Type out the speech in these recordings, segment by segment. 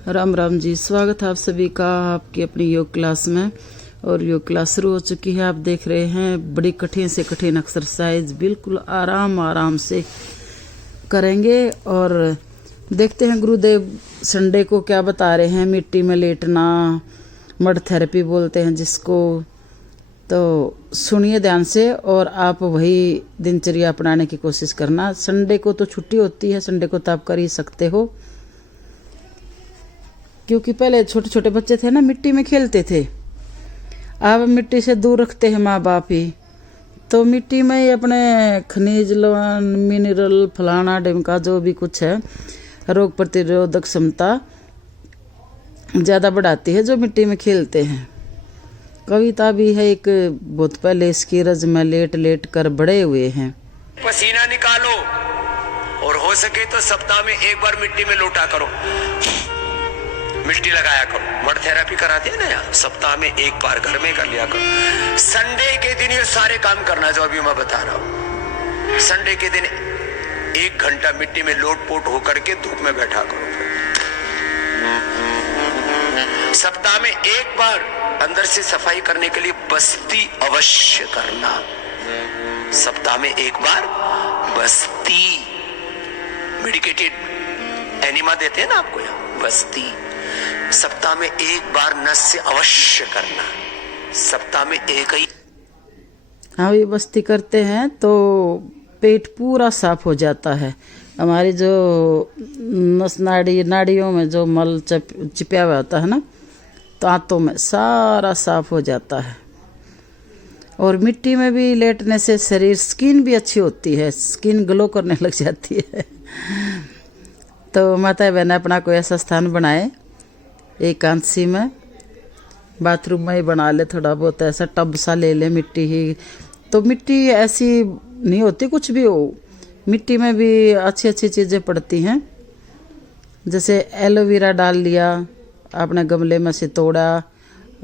राम राम जी, स्वागत है आप सभी का आपकी अपनी योग क्लास में। और योग क्लास शुरू हो चुकी है। आप देख रहे हैं बड़ी कठिन से कठिन एक्सरसाइज बिल्कुल आराम से करेंगे। और देखते हैं गुरुदेव संडे को क्या बता रहे हैं। मिट्टी में लेटना, मड थेरेपी बोलते हैं जिसको, तो सुनिए ध्यान से और आप वही दिनचर्या अपनाने की कोशिश करना। संडे को तो छुट्टी होती है, संडे को तो आप कर ही सकते हो, क्योंकि पहले छोटे छोटे बच्चे थे ना, मिट्टी में खेलते थे। अब मिट्टी से दूर रखते हैं माँ बाप ही, तो मिट्टी में ही अपने खनिज लवण मिनरल फलाना ढिमका जो भी कुछ है, रोग प्रतिरोधक क्षमता ज़्यादा बढ़ाती है जो मिट्टी में खेलते हैं। कविता भी है एक, बहुत पहले इसकी रज में लेट लेट कर बड़े हुए हैं। पसीना निकालो और हो सके तो सप्ताह में एक बार मिट्टी में लोटा करो, मिट्टी लगाया करो। मड थेरेपी कराते हैं ना यार, सप्ताह में एक बार घर में कर लिया करो। संडे के दिन ये सारे काम करना जो अभी मैं बता रहा हूं। संडे के दिन 1 घंटा मिट्टी में लोटपोट होकर के धूप में बैठा करो। सप्ताह में एक बार अंदर से सफाई करने के लिए बस्ती अवश्य करना। सप्ताह में एक बार बस्ती, मेडिकेटेड एनिमा देते हैं ना आपको यहाँ, बस्ती सप्ताह में एक बार नस्य अवश्य करना। सप्ताह में एक ही हाँ, ये बस्ती करते हैं तो पेट पूरा साफ हो जाता है। हमारी जो नस नाड़ियों में जो मल चिपया हुआ होता है ना, तो आंतों में सारा साफ हो जाता है। और मिट्टी में भी लेटने से शरीर, स्किन भी अच्छी होती है, स्किन ग्लो करने लग जाती है। तो माता बहन अपना कोई ऐसा स्थान बनाए, एकांशी में, बाथरूम में ही बना ले, थोड़ा बहुत ऐसा टब सा ले ले मिट्टी ही। तो मिट्टी ऐसी नहीं होती, कुछ भी हो, मिट्टी में भी अच्छी अच्छी चीज़ें पड़ती हैं। जैसे एलोवेरा डाल लिया आपने, गमले में से तोड़ा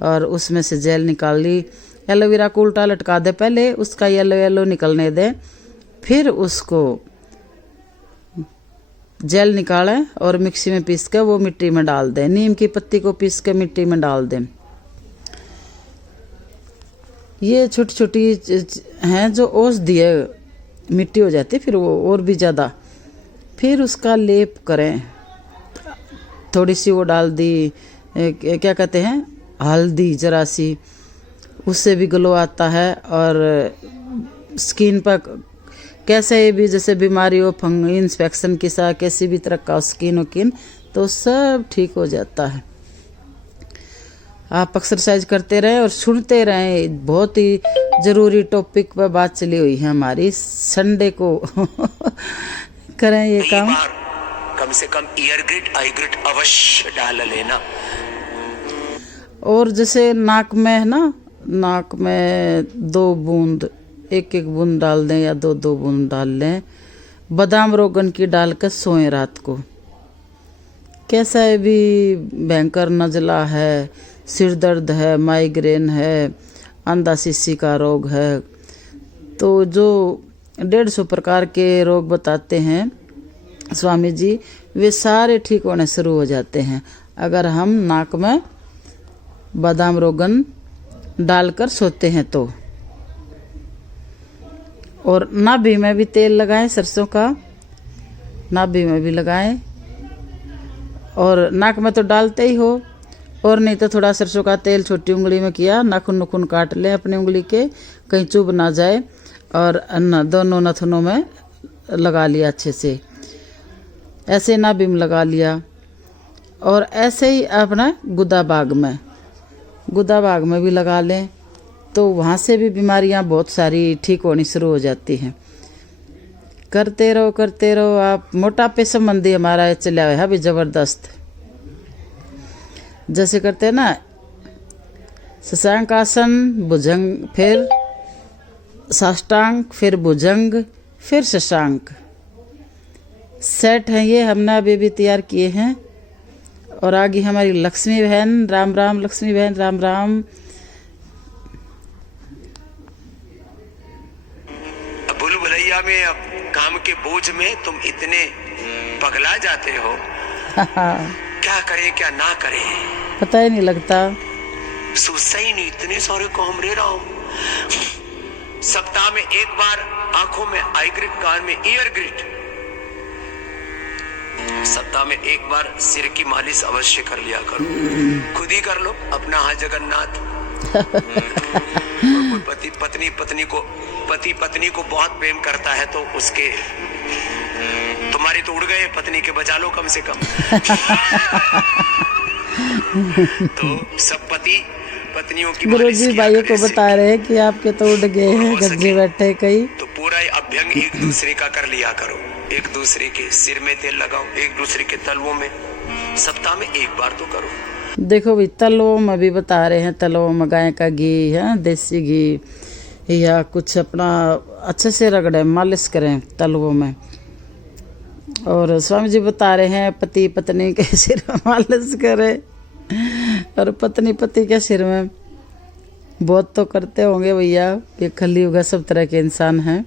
और उसमें से जेल निकाल ली। एलोवेरा को उल्टा लटका दे, पहले उसका येलो येलो निकलने दे, फिर उसको जेल निकालें और मिक्सी में पीस के वो मिट्टी में डाल दें। नीम की पत्ती को पीस के मिट्टी में डाल दें। ये छोटी छोटी हैं जो औषधीय मिट्टी हो जाती है, फिर वो और भी ज़्यादा। फिर उसका लेप करें, थोड़ी सी वो डाल दी, क्या कहते हैं, हल्दी जरा सी, उससे भी ग्लो आता है। और स्किन पर कैसे भी, जैसे बीमारी हो, फंग इन्फेक्शन की सा कैसी भी तरह का स्किन वकिन, तो सब ठीक हो जाता है। आप एक्सरसाइज करते रहें और सुनते रहें। बहुत ही ज़रूरी टॉपिक पर बात चली हुई है हमारी। संडे को करें ये काम। कम से कम ईयर ग्रिड आई ग्रिड अवश्य डाल लेना। और जैसे नाक में है ना, नाक में 2 बूंद, एक बूंद डाल दें या 2 बूंद डाल लें। बादाम रोगन की डाल कर सोएं रात को। कैसा है भी भयंकर नज़ला है, सिर दर्द है, माइग्रेन है, अंधा शिशी का रोग है, तो जो 150 प्रकार के रोग बताते हैं स्वामी जी, वे सारे ठीक होने शुरू हो जाते हैं अगर हम नाक में बादाम रोगन डालकर सोते हैं तो। और नाभि में भी तेल लगाएं, सरसों का नाभि में भी लगाएं। और नाक में तो डालते ही हो, और नहीं तो थोड़ा सरसों का तेल छोटी उंगली में किया, नाखून नुखून काट लें अपनी उंगली के, कहीं चुभ ना जाए, और दोनों नथनों में लगा लिया अच्छे से, ऐसे नाभि में लगा लिया। और ऐसे ही अपना गुदा बाग में भी लगा लें, तो वहाँ से भी बीमारियाँ बहुत सारी ठीक होनी शुरू हो जाती हैं। करते रहो आप। मोटापे संबंधी हमारा चला हुआ है अभी ज़बरदस्त। जैसे करते हैं ना, शशांक आसन, भुजंग, फिर साष्टांग, फिर भुजंग, फिर शशांक। सेट हैं ये, हमने अभी भी तैयार किए हैं। और आगे हमारी लक्ष्मी बहन, राम राम लक्ष्मी बहन, राम राम। भुलभुलैया में अब काम के बोझ में तुम इतने पगला जाते हो क्या करें क्या ना करें पता ही नहीं लगता। सोचता ही नहीं, इतने सारे काम ले रहा हूं। सप्ताह में एक बार आंखों में आई ग्रिड, कान में ईयर ग्रिड। सप्ताह में एक बार सिर की मालिश अवश्य कर लिया करो। खुद ही कर लो अपना। हाँ जगन्नाथ। कोई पति पत्नी को बहुत प्रेम करता है तो उसके, तुम्हारी तो उड़ गए, पत्नी के बचा लो कम से कम। तो सब पत्नियों की गुरुजी भाइयों को बता रहे हैं कि आपके तो उड़ गए हैं, गज्जे बैठे कई। तो पूरा अभ्यंग एक दूसरे का कर लिया करो। एक दूसरे के सिर में तेल लगाओ, एक दूसरे के तलवों में। सप्ताह में एक बार तो करो। देखो भाई, तलवों में भी बता रहे हैं, तलवों में गाय का घी है, देसी घी या कुछ अपना अच्छे से रगड़े, मालिश करें तलवों में। और स्वामी जी बता रहे हैं पति पत्नी के सिर में मालिश करे, और पत्नी पति के सिर में। बहुत तो करते होंगे भैया, ये कलयुग सब तरह के इंसान हैं।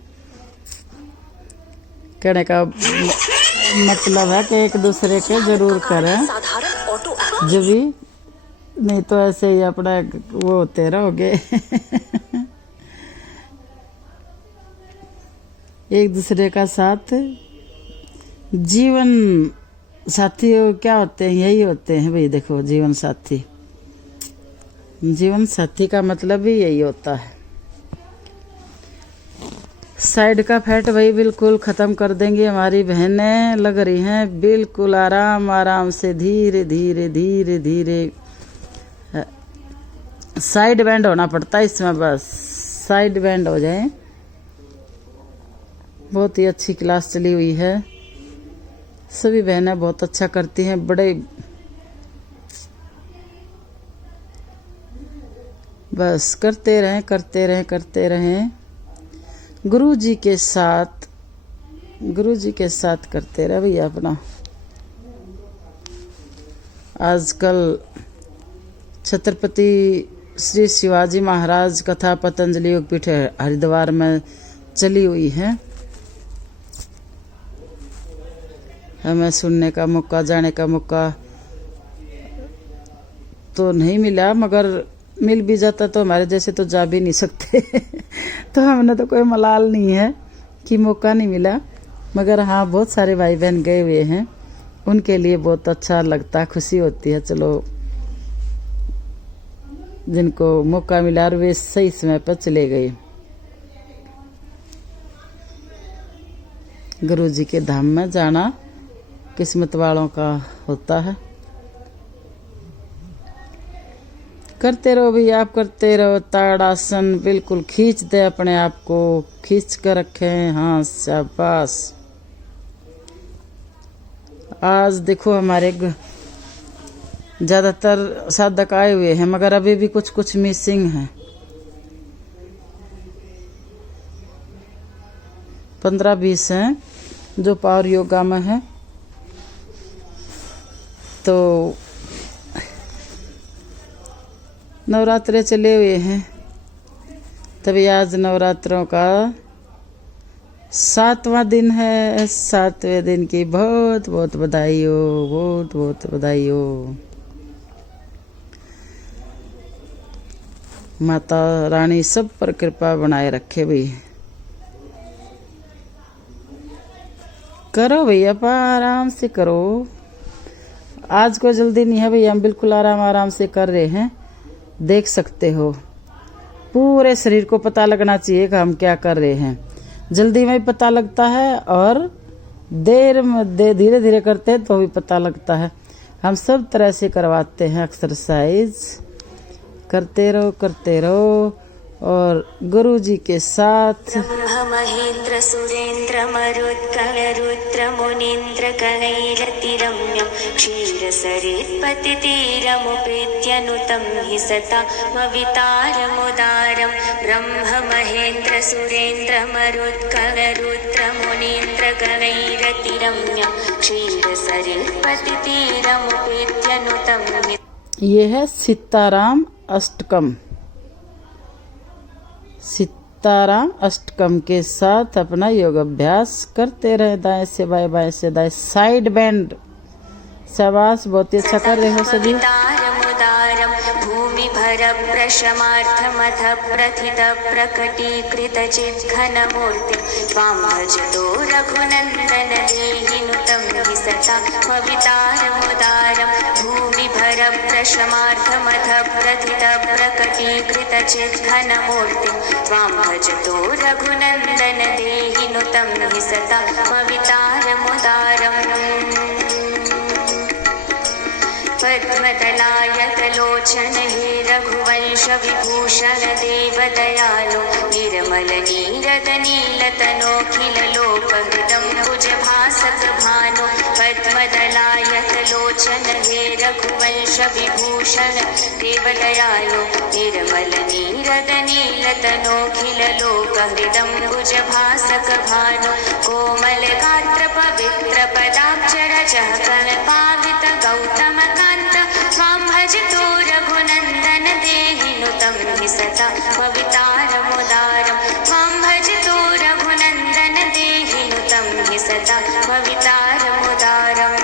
कहने का मतलब है कि एक दूसरे के जरूर करें, जब भी नहीं तो ऐसे ही अपना वो होते रहोगे। एक दूसरे का साथ। जीवन साथी क्या होते हैं? यही होते हैं भाई। देखो, जीवन साथी का मतलब ही यही होता है। साइड का फैट भाई बिल्कुल ख़त्म कर देंगी हमारी बहनें। लग रही हैं बिल्कुल आराम आराम से, धीरे धीरे धीरे धीरे। साइड बैंड होना पड़ता है इसमें, बस साइड बैंड हो जाए। बहुत ही अच्छी क्लास चली हुई है, सभी बहनें बहुत अच्छा करती हैं। बड़े बस करते रहें करते रहें करते रहें। गुरु जी के साथ करते रहे भैया अपना। आजकल छत्रपति श्री शिवाजी महाराज कथा पतंजलि योगपीठ हरिद्वार में चली हुई है। हमें सुनने का मौका, जाने का मौका तो नहीं मिला, मगर मिल भी जाता तो हमारे जैसे तो जा भी नहीं सकते। तो हमने तो कोई मलाल नहीं है कि मौका नहीं मिला, मगर हाँ बहुत सारे भाई बहन गए हुए हैं, उनके लिए बहुत अच्छा लगता, खुशी होती है। चलो जिनको मौका मिला और वे सही समय पर चले गए। गुरु जी के धाम में जाना किस्मत वालों का होता है। करते रहो भैया, आप करते रहो। ताड़ासन बिल्कुल खींच दे, अपने आप को खींच कर रखें। हाँ शाबाश। आज देखो हमारे ज़्यादातर साधक आए हुए हैं, मगर अभी भी कुछ कुछ मिसिंग हैं। 15-20 हैं जो पावर योगा में है। तो नवरात्रे चले हुए हैं, तभी आज नवरात्रों का 7वां दिन है। 7वें दिन की बहुत बहुत बधाई हो, बहुत बहुत बधाई हो। माता रानी सब पर कृपा बनाए रखे भाई। करो भैया, आराम से करो। आज को जल्दी नहीं है भैया, हम बिल्कुल आराम आराम से कर रहे हैं। देख सकते हो, पूरे शरीर को पता लगना चाहिए कि हम क्या कर रहे हैं। जल्दी में भी पता लगता है और देर में धीरे धीरे करते हैं तो भी पता लगता है। हम सब तरह से करवाते हैं एक्सरसाइज। करते रहो और गुरु जी के साथ। महेंद्र सुरेंद्र मरुत्कल रुद्र मुनीन्द्र गणैरतिरम्यं क्षीरसरित्पतितीरमुपेत्यनुतं हि सता मवितारमुदारं ब्रह्म महेंद्र सुरेंद्र मरुत्कल रुद्र मुनीन्द्र गणैरतिरम्यं क्षीरसरित्पतितीरमुपेत्यनुतं हि। ये है सीताराम अष्टकम। सीताराम अष्टकम के साथ अपना योग अभ्यास करते रहे। दाएं से बाएं, बाएं से दाएं। साइड शाबाश, बहुत ही अच्छा कर रहे हो सभी। मुदारं भूमिभरप्रशमार्थमथ प्रथित प्रकटीकृतचिद्घनमूर्तिं त्वां भजतो रघुनन्दन देहि नुतं हि सता भवितारमुदारं भूमिभरप्रशमार्थमथ प्रथित प्रकटीकृतचिद्घनमूर्तिं त्वां भजतो रघुनन्दन देहि नुतं हि सता भवितारमुदारम् पद्मदलायतलोचन हे रघुवंश विभूषण देवदयालो निर्मल नीरद नीलतनोऽखिल लोकहृदं भुजभासक भानो पद्मदलायतलोचन हे रघुवंश विभूषण देवदयालो निर्मल नीरद नीलतनोऽखिल लोकहृदं भुजभासक भानो कोमल गात्र पवित्र पदाक्षरजः कणपावित गौतम त्वां भजतो रघुनन्दन देहि नुतं हि सता भवितारमुदारं त्वां भजतो रघुनन्दन देहि नुतं हि सता भवितारमुदारम्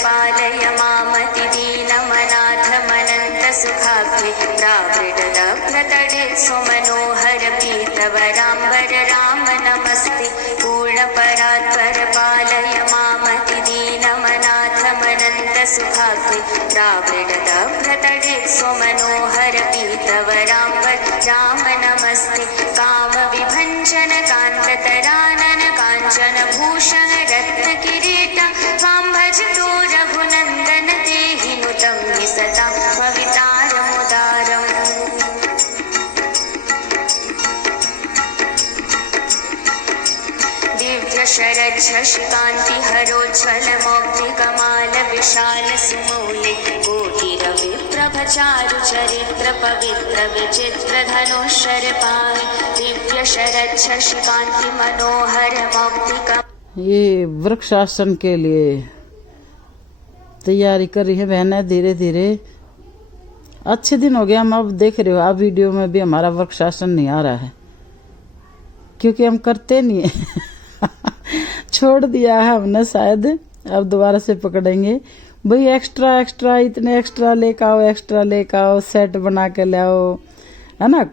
पालय मामतिदीनमनाथमनन्तसुखाग्रे प्रावृडदभ्रतडे सुमनोहर पीतवराम्बर राम नमस्ते पूर्णपरात्पर पालय मामतिदीनमनाथमनन्तसुखाग्रे प्रावृडदभ्रतडे सुमनोहर पीतवराम्बर राम नमस्ते कामविभञ्जन कान्ततरानन काञ्चन भूषण रत्नकिरीट त्वां भजतो रघुनन्दन देहि नुतं हि सता भवितारमुदारम् दिव्य शरद शशिकान्ति हरोज्ज्वलमौक्तिकमाल विशाल सुमौले कोटिरविप्रभ चारु चरित्र पवित्र विचित्र धनुषर पाहि दिव्य शरद शशिकान्ति मनोहर मौक्तिक। ये वृक्षासन के लिए तैयारी कर रही है बहनें धीरे धीरे। अच्छे दिन हो गया, हम अब देख रहे हो आप वीडियो में भी हमारा वृक्षासन नहीं आ रहा है क्योंकि हम करते नहीं है छोड़ दिया है हमने, शायद अब दोबारा से पकड़ेंगे। भाई एक्स्ट्रा एक्स्ट्रा इतने एक्स्ट्रा लेकर आओ, एक्स्ट्रा लेकर आओ, सेट बना के ले आओ, है ना,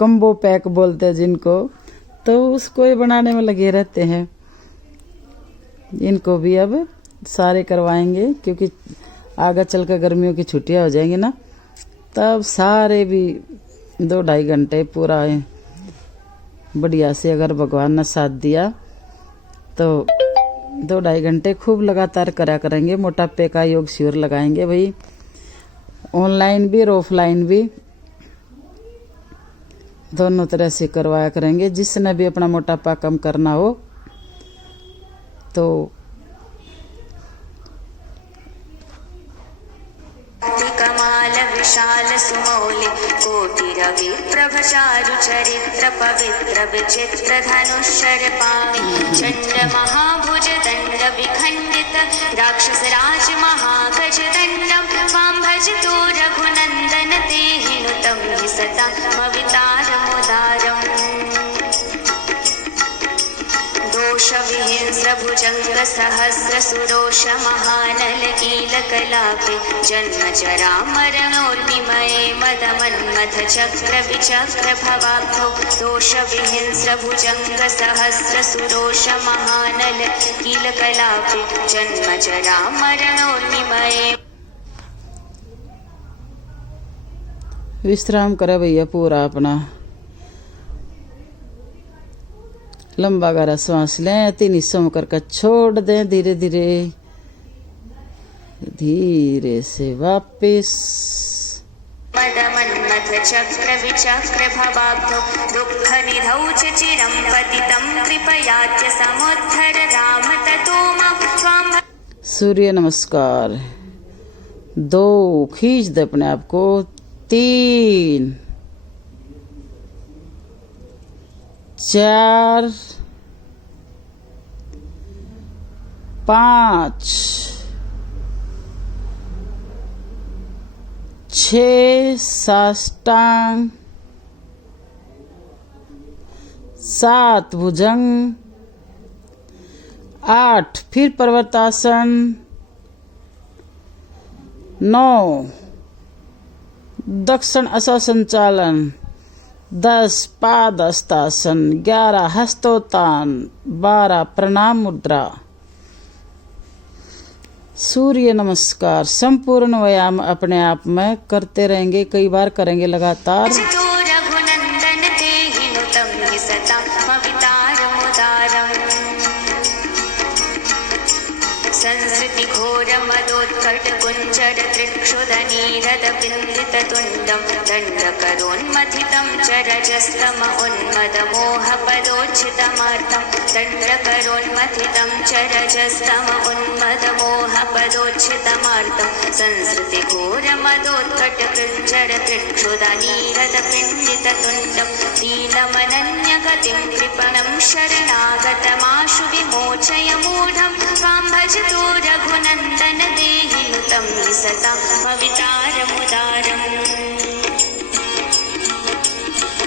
कम्बो पैक बोलते हैं जिनको, तो उसको ही बनाने में लगे रहते हैं। इनको भी अब सारे करवाएंगे क्योंकि आगे चलकर गर्मियों की छुट्टियां हो जाएंगी ना, तब सारे भी 2-2.5 घंटे पूरा बढ़िया से अगर भगवान ने साथ दिया तो 2-2.5 घंटे खूब लगातार करा करेंगे। मोटापे का योग शिविर लगाएंगे भाई, ऑनलाइन भी और ऑफलाइन भी दोनों तरह से करवाया करेंगे। जिसने भी अपना मोटापा कम करना हो तो कमाल विशाल सुमौले कोटिरवि प्रभ चारु चरित्र पवित्र विचित्र धनुषर पाणि चंड महाभुज दंड विखंडित राक्षस राज महागज दंडम त्वां भजतो रघुनंदन देहि नुतं हि सता भवितारमुदारम् दोष विहिंस्र भुजंग सहस्र सुरोष महानल कीलकलापे जन्म जरा मरणोर्मिमये मदमन्मथ चक्र विचक्र भवाब्धौ दोष विहिंस्र भुजंग सहस्र सुरोष महानल कीलकलापे जन्म जरा मरणोर्मिमये। विश्राम करे भैया पूरा अपना, लंबा गहरा सांस लें, 3 हिस्सों में करके छोड़ दें धीरे धीरे धीरे से वापिस। मदमन्मथ चक्र विचक्र भवाब्धौ दुःख निधौ च चिरं पतितं कृपयाद्य समुद्धर राम ततो मां त्वां। सूर्य नमस्कार 2 खींच दे अपने आप को, 3 4 5 6 साष्टांग, 7 भुजंग, 8 फिर पर्वतासन, 9 दक्षिण असंचालन, 10 पाद हस्तासन, 11 हस्तोत्तान, 12 प्रणाम मुद्रा। सूर्य नमस्कार संपूर्ण व्यायाम अपने आप में करते रहेंगे, कई बार करेंगे लगातार। भजतो रघुनन्दन देहि नुतं हि सतां मवितारमुदारम् संसृति घोरमदोत्कट कुञ्जर त्रिक्षुदनीरद बिन्दिततुण्डं दण्डकरोन्मथितं चरजस्तम उन्मदमोहपदोच्छितमार्तं दण्डकरोन्मथितं चरजस्तम उन्मदमोहपदोच्छितमार्तं संसृति घोरमदोत्कट कुञ्जर त्रिक्षुदनीरद बिन्दिततुण्डं दीनमनन्यगतिं कृपणं शरणागतमाशु विमोचय मूढं त्वां भजतो रघुनन्दन देहि नुतं हि सतां मवितारमुदारम्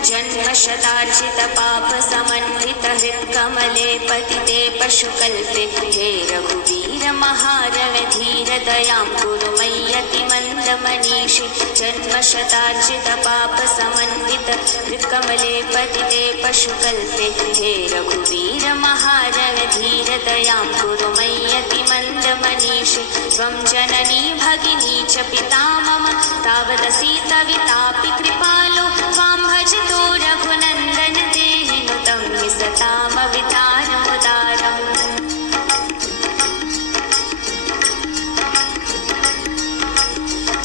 जन्मशतार्जित पाप समन्वित हृत्कमले पतिते पशुकल्पे हे रघुवीर महारव धीर दयां कुरु मय्यति मन्दमनीषि जन्मशतार्जित पाप समन्वित हृत्कमले पतिते पशुकल्पे हे रघुवीर महारव धीर दयां कुरु मय्यति मन्दमनीषि त्वं जननी भगिनी च पिता मम तावदसि तवितापि कृपालो त्वां भजतो रघुनन्दन देहि नुतं हि सतामवितारमुदारम्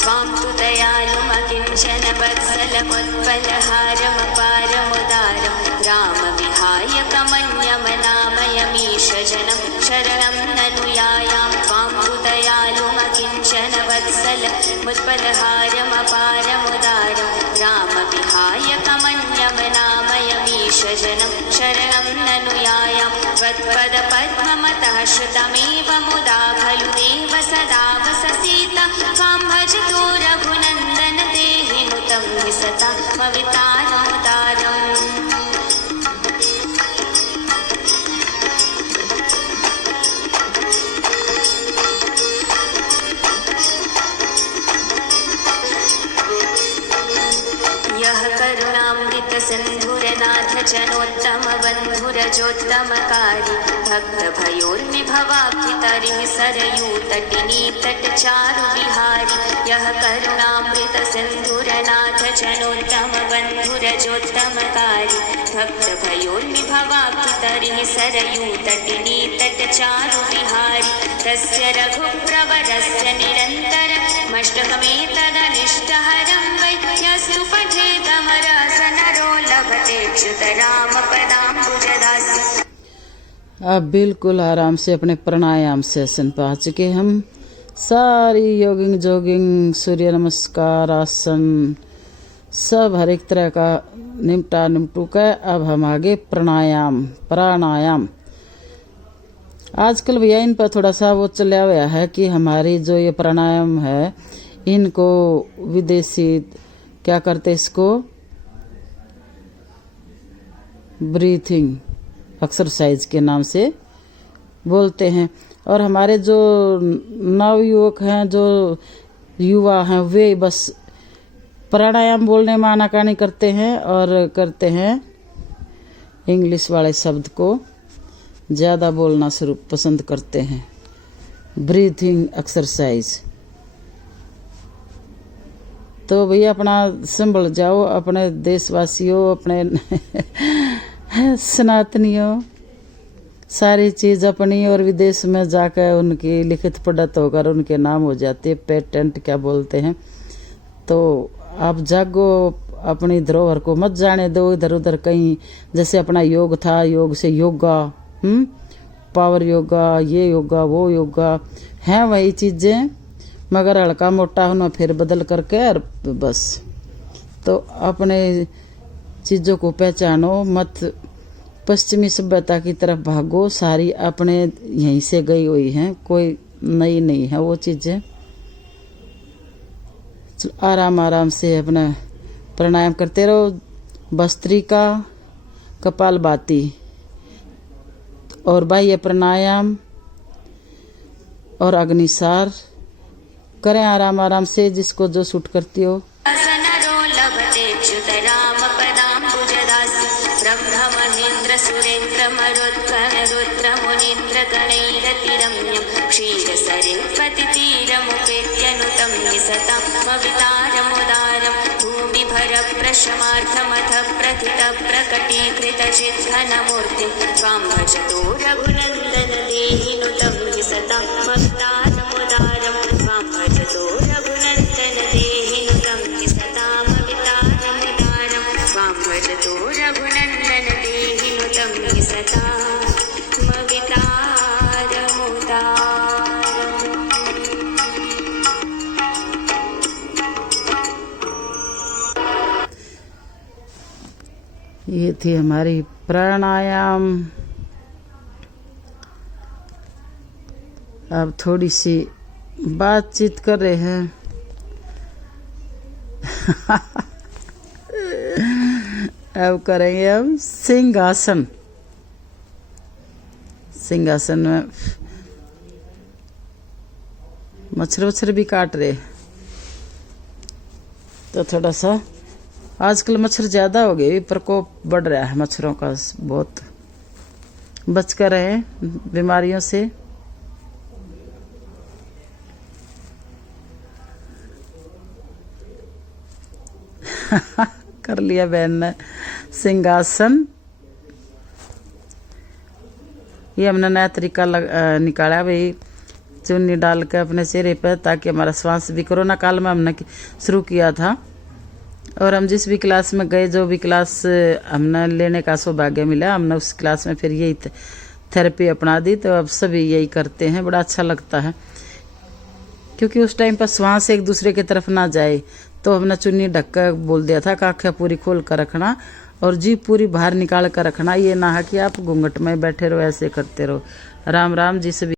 त्वां तु दयालुमकिञ्चन वत्सलमुत्पलहारमपारमुदारं रामविहाय कमन्यमनामयमीश जनं शरणं ननुयायां त्वां तु दयालुमकिञ्चन वत्सलमुत्पलहारमपारमुदारं रामविहाय कमन्यमनामयमीश जनं शरणं ननुयायां त्वत्पदपद्ममतः श्रुतमेव मुदा खलु देव सदा वससीता त्वां भजतो रघुनन्दन देहि नुतं हि सतां मवितारमुदारम् यः करुणामृत सिन्धुरनाथ जनोत्तम बन्धुरजोत्तमकारी भक्तभयोर्विभवाब्धितरिः सरयूतटिनी तटचारु विहारी यः करुणामृत सिन्धुरनाथ जनोत्तम बन्धुरजोत्तमकारी भक्तभयोर्विभवाब्धितरिः सरयूतटिनी तटचारु विहारी तस्य रघुप्रवरस्य निरन्तरमष्टकमेतदनिष्टहरं वै यस्तु पठेदमरसनरो लभतेच्युत रामपदाम्बुजदासी। अब बिल्कुल आराम से अपने प्राणायाम सेशन पा चुके हम। सारी योगिंग जोगिंग सूर्य नमस्कार आसन सब हर एक तरह का निपटू का। अब हम आगे प्राणायाम आजकल भैया इन पर थोड़ा सा वो चला हुआ है कि हमारी जो ये प्राणायाम है इनको विदेशी क्या करते इसको ब्रीथिंग एक्सरसाइज के नाम से बोलते हैं। और हमारे जो नवयुवक हैं जो युवा हैं वे बस प्राणायाम बोलने में आनाकानी करते हैं और करते हैं इंग्लिश वाले शब्द को ज़्यादा बोलना शुरू पसंद करते हैं। ब्रीथिंग एक्सरसाइज तो भैया अपना संभल जाओ, अपने देशवासियों, अपने सनातनियों, सारी चीज़ अपनी और विदेश में जाकर उनकी लिखित पढ़त होकर उनके नाम हो जाते हैं, पेटेंट क्या बोलते हैं। तो आप जागो, अपनी धरोहर को मत जाने दो इधर उधर कहीं। जैसे अपना योग था, योग से योगा, पावर योगा, ये योगा वो योगा हैं वही चीज़ें, मगर हल्का मोटा होना फिर बदल करके और बस। तो अपने चीज़ों को पहचानो, मत पश्चिमी सभ्यता की तरफ भागो। सारी अपने यहीं से गई हुई हैं, कोई नई नहीं है वो चीज़ें। आराम आराम से अपना प्राणायाम करते रहो। भस्त्रिका, कपालभाति और बाह्य प्राणायाम और अग्निसार करें आराम आराम से, जिसको जो सूट करती हो। असनरो लभतेच्युत राम पदाम्बुजदास ब्रह्म महेन्द्र सुरेन्द्र मरुद्गण रुद्र मुनीन्द्र गणैरतिरम्यं क्षीरसरित्पतितीरमुपेत्यनुतं विसतां मवितारमुदारं भूमिभर प्रशमार्थमथ प्रथित प्रकटीकृत चिद्घनमूर्तिं त्वां भजतो रघुनन्दन देहि नुतं विसतां मवितारमुदारं त्वां भजतो रघुनन्दन देहि नुतं विसतां मवितारमुदारं त्वां भजतो रघुनन्दन देहि नुतं विसतां मवितारमुदारम्। ये थी हमारी प्राणायाम। अब थोड़ी सी बातचीत कर रहे हैं। अब करेंगे हम सिंहासन। सिंहासन में मच्छर भी काट रहे, तो थोड़ा सा आजकल मच्छर ज़्यादा हो गए, प्रकोप बढ़ रहा है मच्छरों का, बहुत बच कर रहे बीमारियों से। कर लिया बहन ने सिंहासन। ये हमने नया तरीका निकाला भाई, चुन्नी डाल के अपने चेहरे पर, ताकि हमारा श्वास भी, कोरोना काल में हमने शुरू किया था। और हम जिस भी क्लास में गए, जो भी क्लास हमने लेने का सौभाग्य मिला, हमने उस क्लास में फिर यही थेरेपी अपना दी। तो अब सभी यही करते हैं, बड़ा अच्छा लगता है, क्योंकि उस टाइम पर श्वास एक दूसरे की तरफ ना जाए। तो हमने चुन्नी ढक कर बोल दिया था कि आँखें पूरी खोल कर रखना और जीभ पूरी बाहर निकाल कर रखना। ये ना है कि आप घूंघट में बैठे रहो, ऐसे करते रहो। राम राम जी सभी।